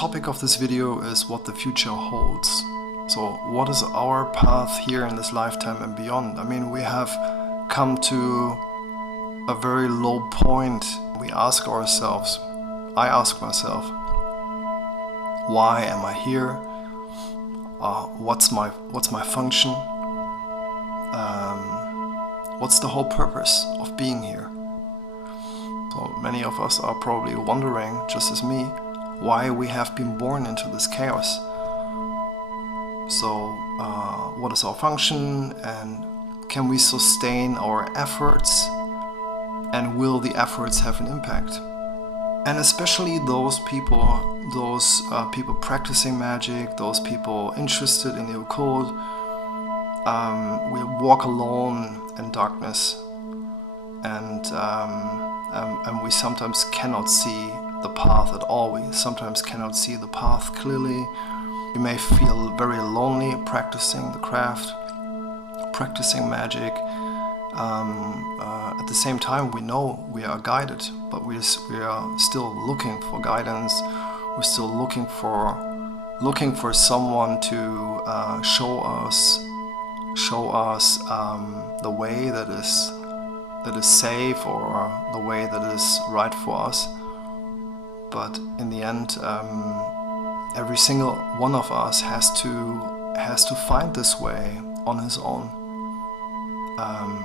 topic of this video is what the future holds. So what is our path here in this lifetime and beyond? I mean, we have come to a very low point. We ask ourselves, I ask myself, why am I here? What's my function? What's the whole purpose of being here? So many of us are probably wondering, just as me, why we have been born into this chaos. So what is our function, and can we sustain our efforts, and will the efforts have an impact? And especially those people practicing magic, those people interested in the occult, we walk alone in darkness, and we sometimes cannot see the path at all. We sometimes cannot see the path clearly. You may feel very lonely practicing the craft, practicing magic. At the same time, we know we are guided, but we are still looking for guidance. We're still looking for someone to show us the way that is safe, or the way that is right for us. But in the end, every single one of us has to find this way on his own.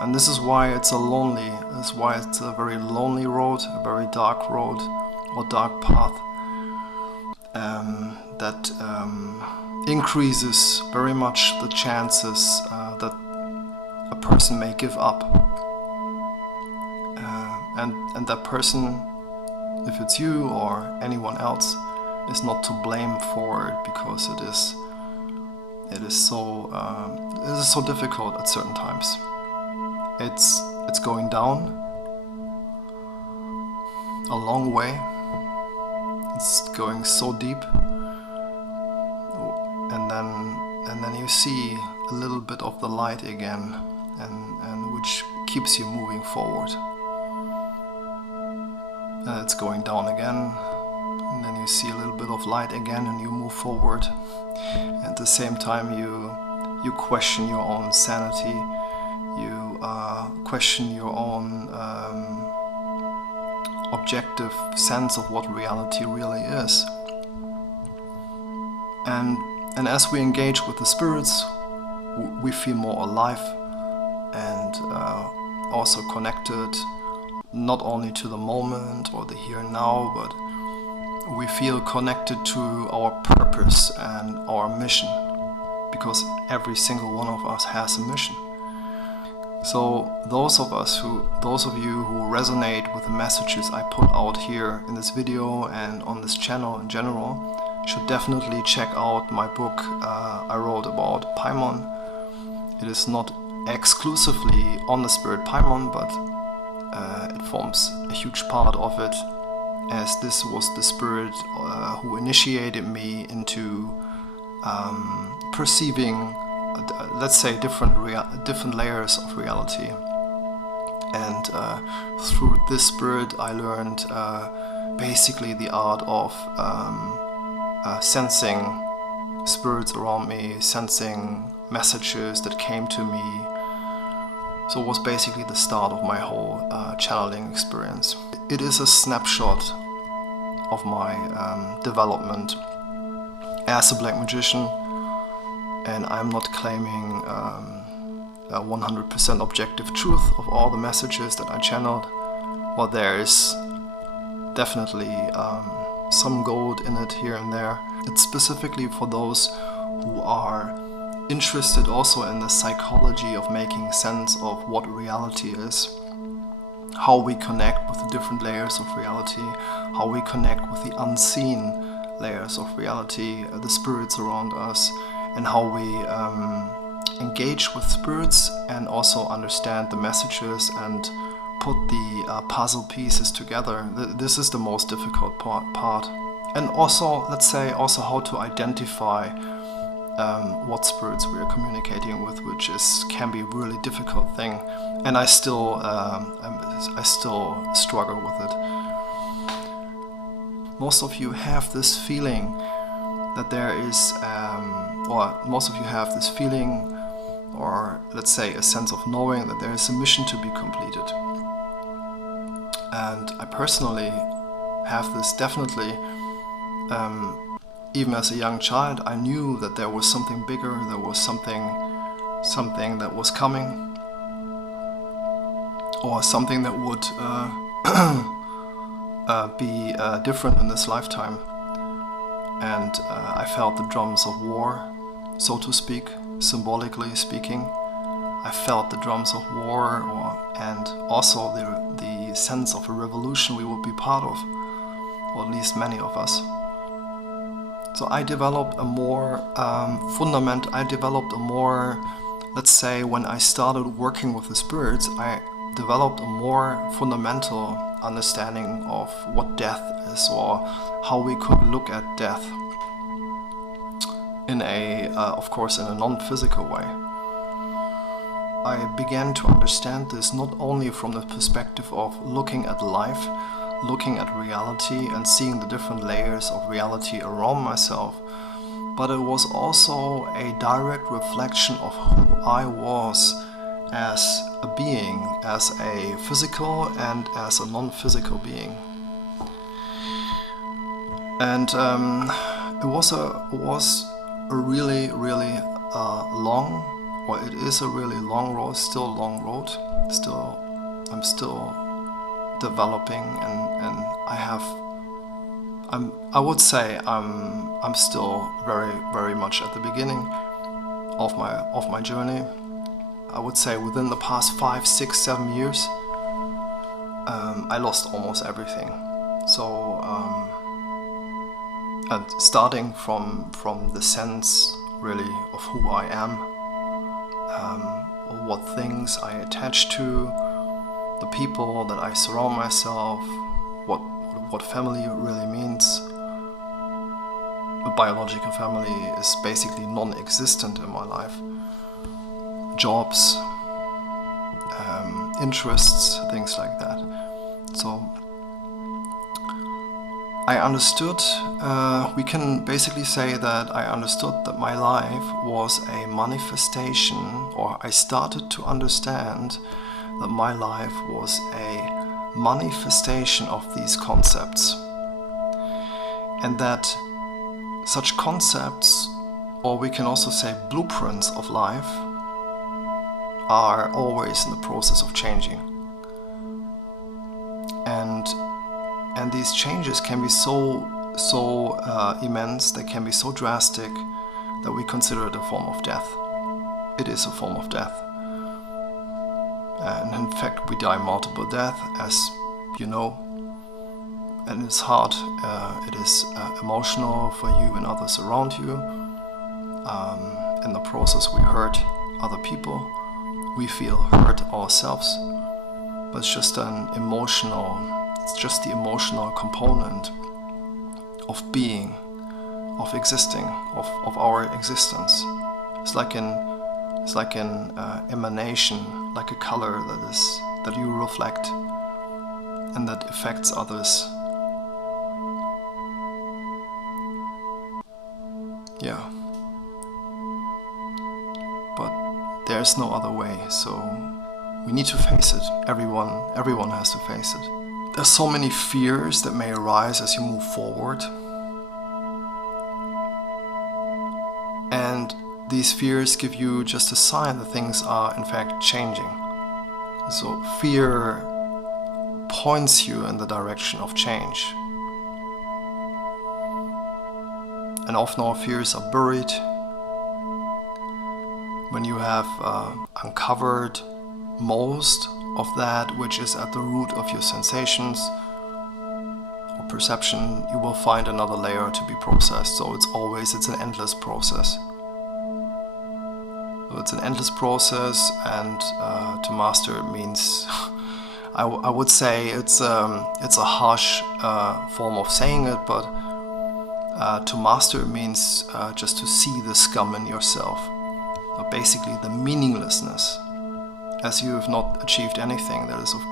And this is why it's a very lonely road, a very dark road or dark path, that increases very much the chances that a person may give up. And that person, if it's you or anyone else, is not to blame for it, because it is so difficult at certain times. It's going down a long way. It's going so deep, and then you see a little bit of the light again, and which keeps you moving forward. And it's going down again, and then you see a little bit of light again, and you move forward. At the same time, you question your own sanity. You question your own objective sense of what reality really is. And as we engage with the spirits, we feel more alive and also connected, not only to the moment or the here and now, but we feel connected to our purpose and our mission, because every single one of us has a mission. So those of you who resonate with the messages I put out here in this video and on this channel in general, should definitely check out my book I wrote about Paimon. It is not exclusively on the spirit Paimon, but it forms a huge part of it, as this was the spirit who initiated me into perceiving, let's say, different layers of reality. And through this spirit I learned basically the art of sensing spirits around me, sensing messages that came to me. So it was basically the start of my whole channeling experience. It is a snapshot of my development as a black magician, and I'm not claiming 100% objective truth of all the messages that I channeled. Well, there is definitely some gold in it here and there. It's specifically for those who are interested also in the psychology of making sense of what reality is, how we connect with the different layers of reality, how we connect with the unseen layers of reality, the spirits around us, and how we engage with spirits and also understand the messages and put the puzzle pieces together. This is the most difficult part. And also, let's say, also how to identify what spirits we are communicating with, which can be a really difficult thing. And I still struggle with it. most of you have this feeling that there is, or most of you have this feeling, or let's say a sense of knowing that there is a mission to be completed. And I personally have this definitely. Even as a young child, I knew that there was something bigger, there was something that was coming, or something that would be different in this lifetime. And I felt the drums of war, so to speak, symbolically speaking. I felt the drums of war, and also the sense of a revolution we would be part of, or at least many of us. So I developed a more let's say, when I started working with the spirits, I developed a more fundamental understanding of what death is, or how we could look at death in of course, in a non-physical way. I began to understand this not only from the perspective of looking at life, looking at reality and seeing the different layers of reality around myself, but it was also a direct reflection of who I was as a being, as a physical and as a non-physical being. And it was a really long, or it is a really long road, still a long road. I'm still developing, and I would say I'm still very much at the beginning of my journey. I would say within the past 5, 6, 7 years, I lost almost everything. So and starting from the sense really of who I am, what things I attach to, the people that I surround myself, what family really means. A biological family is basically non-existent in my life. Jobs, interests, things like that. So I understood, we can basically say that I understood that my life was a manifestation, or I started to understand that my life was a manifestation of these concepts, and that such concepts, or we can also say blueprints of life, are always in the process of changing. And these changes can be so immense, they can be so drastic, that we consider it a form of death. It is a form of death. And in fact, we die multiple deaths, as you know, and it's hard. It is emotional for you and others around you. In the process, we hurt other people. We feel hurt ourselves, but it's just the emotional component of being, of existing, of our existence. It's like an emanation, like a color that you reflect and that affects others. Yeah. But there's no other way, so we need to face it. Everyone has to face it. There's so many fears that may arise as you move forward. And these fears give you just a sign that things are in fact changing. So fear points you in the direction of change. And often our fears are buried. When you have uncovered most of that which is at the root of your sensations or perception, you will find another layer to be processed. So it's an endless process. So it's an endless process, and to master it means I would say it's a harsh form of saying it, but to master it means just to see the scum in yourself, basically the meaninglessness, as you have not achieved anything that is of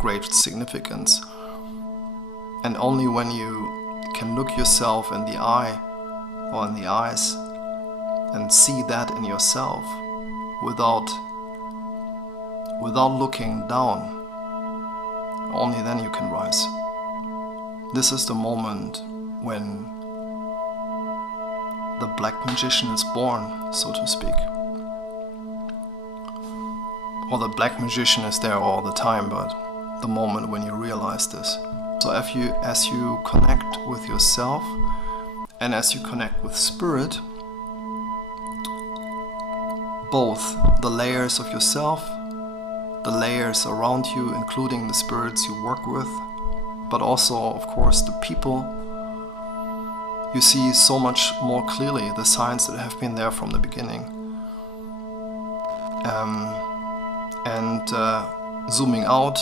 great significance. And only when you can look yourself in the eye or in the eyes and see that in yourself without looking down, only then you can rise. This is the moment when the black magician is born, so to speak. Or the black magician is there all the time, but the moment when you realize this. So as you connect with yourself and as you connect with spirit, both the layers of yourself, the layers around you, including the spirits you work with, but also, of course, the people, you see so much more clearly the signs that have been there from the beginning. Zooming out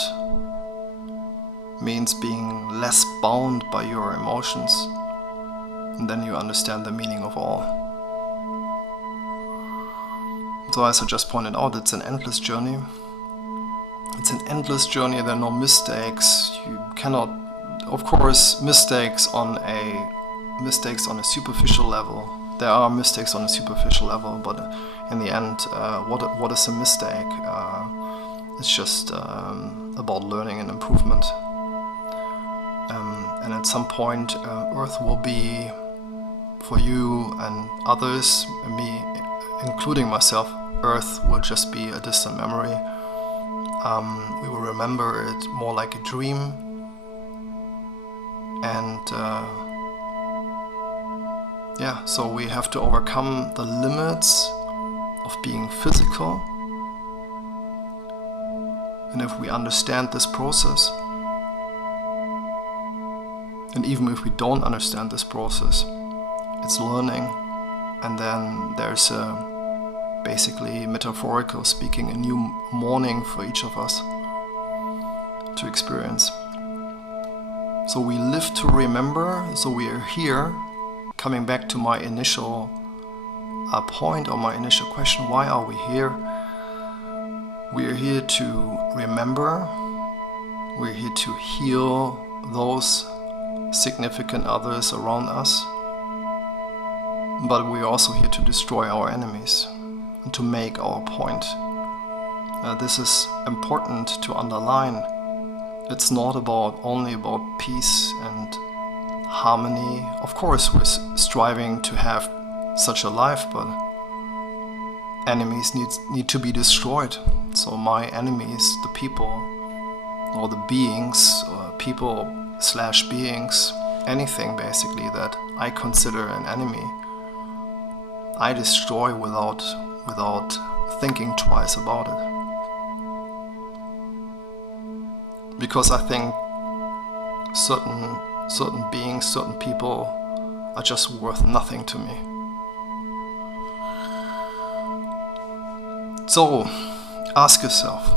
means being less bound by your emotions, and then you understand the meaning of all. So as I just pointed out, it's an endless journey. It's an endless journey, there are no mistakes. You cannot, of course, mistakes on a superficial level. There are mistakes on a superficial level, but in the end, what is a mistake? It's just about learning and improvement. And at some point, Earth will be, for you and others, and me, including myself, Earth will just be a distant memory. We will remember it more like a dream. And so we have to overcome the limits of being physical. And if we understand this process, and even if we don't understand this process, it's learning. And then there's basically, metaphorical speaking, a new morning for each of us to experience. So we live to remember, so we are here, coming back to my initial point or my initial question, why are we here? We are here to remember, we're here to heal those significant others around us, but we're also here to destroy our enemies and to make our point. This is important to underline. It's not only about peace and harmony. Of course, we're striving to have such a life, but enemies need to be destroyed. So my enemies, the people, or the beings, or people/beings, anything basically that I consider an enemy, I destroy without thinking twice about it. Because I think certain beings, certain people are just worth nothing to me. So ask yourself,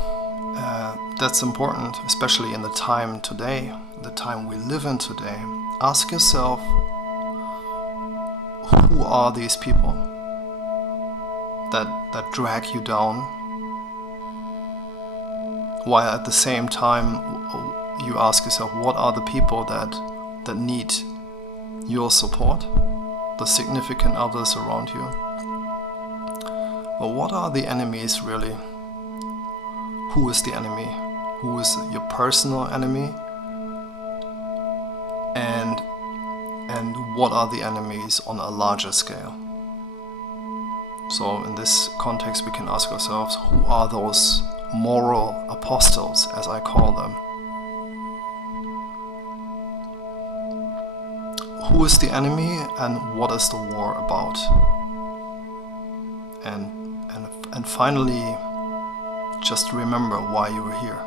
that's important, especially in the time today, the time we live in today. Ask yourself, who are these people that drag you down, while at the same time you ask yourself, what are the people that need your support, the significant others around you? Well, what are the enemies really? Who is the enemy? Who is your personal enemy? And what are the enemies on a larger scale? So in this context we can ask ourselves, who are those moral apostles, as I call them? Who is the enemy and what is the war about? And finally, just remember why you were here.